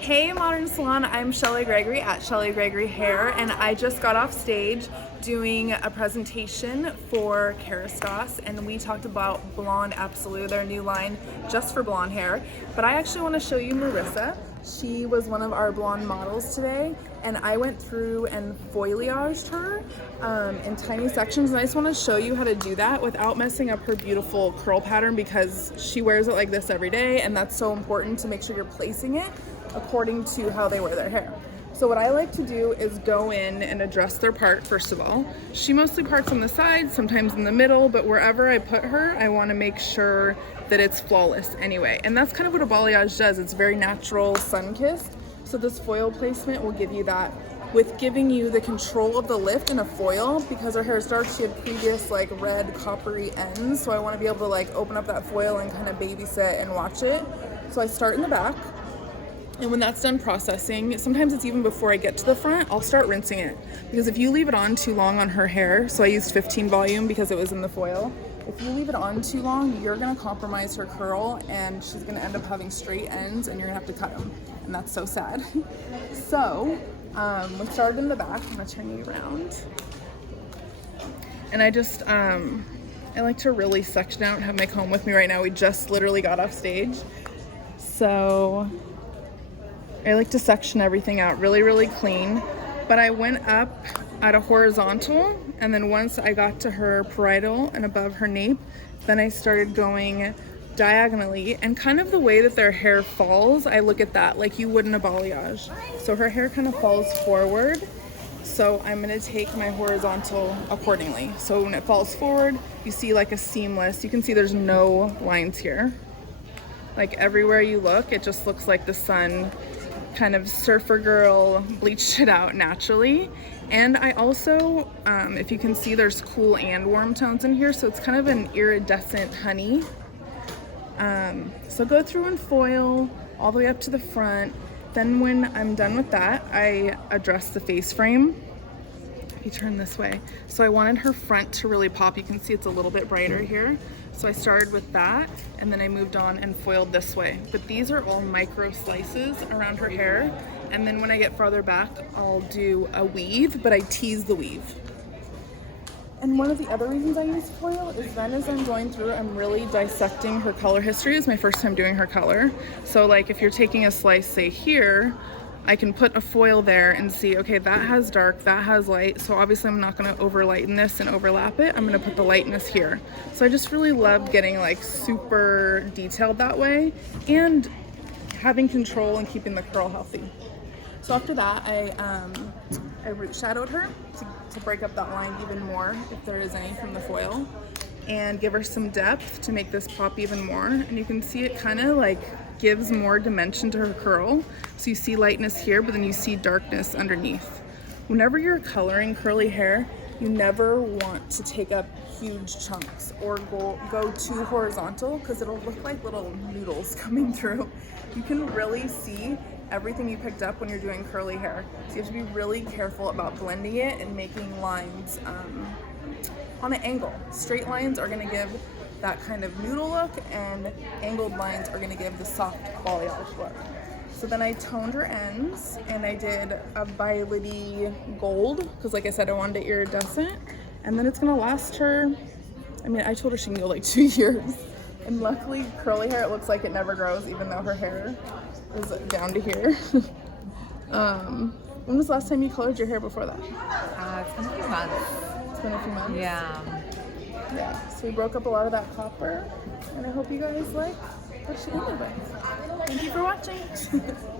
Hey Modern Salon, I'm Shelley Gregory at Shelley Gregory Hair, and I just got off stage doing a presentation for Kerastase, and we talked about Blonde Absolute, their new line just for blonde hair. But I actually want to show you Marissa. She was one of our blonde models today, and I went through and foliaged her in tiny sections, and I just want to show you how to do that without messing up her beautiful curl pattern, because she wears it like this every day, and that's so important to make sure you're placing it according to how they wear their hair. So what I like to do is go in and address their part first of all. She mostly parts on the sides, sometimes in the middle, but wherever I put her, I want to make sure that it's flawless anyway. And that's kind of what a balayage does. It's very natural, sun-kissed. So this foil placement will give you that, with giving you the control of the lift in a foil. Because her hair is dark, she had previous like red coppery ends. So I want to be able to like open up that foil and kind of babysit and watch it. So I start in the back. And when that's done processing, sometimes it's even before I get to the front, I'll start rinsing it. Because if you leave it on too long on her hair, so I used 15 volume because it was in the foil. If you leave it on too long, you're gonna compromise her curl and she's gonna end up having straight ends and you're gonna have to cut them. And that's so sad. So, we started in the back. I'm gonna turn you around. And I just, I like to really section out, have my comb with me right now. We just literally got off stage. So, I like to section everything out really, really clean, but I went up at a horizontal, and then once I got to her parietal and above her nape, then I started going diagonally, and kind of the way that their hair falls, I look at that like you would in a balayage. So her hair kind of falls forward, so I'm gonna take my horizontal accordingly. So when it falls forward, you see like a seamless, you can see there's no lines here. Like everywhere you look, it just looks like the sun kind of surfer girl bleached it out naturally. And I also, if you can see, there's cool and warm tones in here, so it's kind of an iridescent honey. So go through and foil all the way up to the front. Then when I'm done with that, I address the face frame. You turn this way. So I wanted her front to really pop. You can see it's a little bit brighter here. So I started with that, and then I moved on and foiled this way. But these are all micro slices around her hair. And then when I get farther back, I'll do a weave, but I tease the weave. And one of the other reasons I use foil is then as I'm going through, I'm really dissecting her color history. It's my first time doing her color. So like if you're taking a slice, say here, I can put a foil there and see, okay, that has dark, that has light. So obviously I'm not gonna over lighten this and overlap it. I'm gonna put the lightness here. So I just really love getting like super detailed that way and having control and keeping the curl healthy. So after that, I root shadowed her to break up that line even more if there is any from the foil, and give her some depth to make this pop even more. And you can see it kind of like gives more dimension to her curl. So you see lightness here, but then you see darkness underneath. Whenever you're coloring curly hair, you never want to take up huge chunks or go too horizontal, because it'll look like little noodles coming through. You can really see everything you picked up when you're doing curly hair. So you have to be really careful about blending it and making lines on an angle. Straight lines are gonna give that kind of noodle look, and angled lines are gonna give the soft balayage look. So then I toned her ends, and I did a violet-y gold, because like I said, I wanted it iridescent. And then it's gonna last her, I mean, I told her she can go like 2 years. And luckily, curly hair, it looks like it never grows, even though her hair is down to here. When was the last time you colored your hair before that? It's been a few months. It's been a few months? Yeah. Yeah, so we broke up a lot of that copper, and I hope you guys like what she ended with. Thank you for watching.